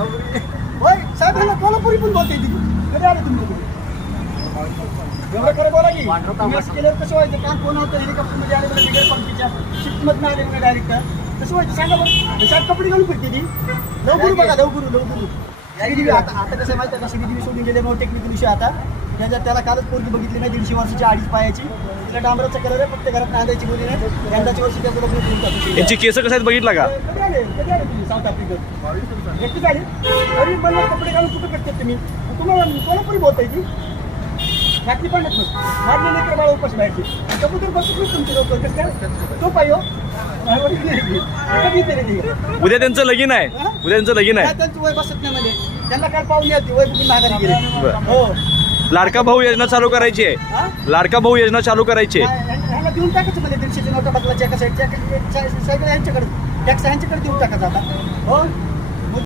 होय साहेब ह्याला कोल्हापुरी पण बोलते ती. कधी आले तुम्ही? एवढं खरं बोला की केल्यावर कसं व्हायचं? काम कोण होतं? हेलिकॉप्टरमध्ये आले म्हणजे बिगर पंक्तीच्या आले म्हणजे डायरेक्ट कसं व्हायचं? सांगा बरं. सात कपडे घालून फिरते ती. लवकरू बघा लवकरू लवकरू. आता आता कसं माहिती आहे का? श्रीदेवी सोडून गेले नऊ टेक्निकल विषय आता. त्याच्या त्याला कालच पोरगी बघितली नाही दीडशे वर्षाची अडीच पायाची. तिला डांबराचा कलर आहे फक्त घरात नांदायची बोली नाही. यंदाच्या वर्षी त्याचं लग्न करून टाकू यांची केस कसं बघितला का? कधी आले कधी आले तुम्ही साऊथ आफ्रिकेत एकटीच आले? तरी मला कपडे घालून कुठं करतात तुम्ही? तुम्हाला कोल्हापुरी बोलताय ती घातली पण नसतो मारले लेकर बाळा उपास बाहेरची. कबूतर तुमचे लोक कसं काय? तो येते? उद्या त्यांचं लगीन आहे. उद्या त्यांचं लगीन काय आहे त्यांचं वय बसत नाही म्हणजे त्यांना काय पाहुणे येते वय माघारी गेले. हो. लाडका भाऊ योजना चालू करायची आहे? लाडका भाऊ योजना चालू करायची आहे. देऊन टाकायचं म्हणजे दीडशेचे नोटा बदलायच्या एका साईडच्या साईड यांच्याकडे टॅक्स यांच्याकडे देऊन टाकायचा आता हो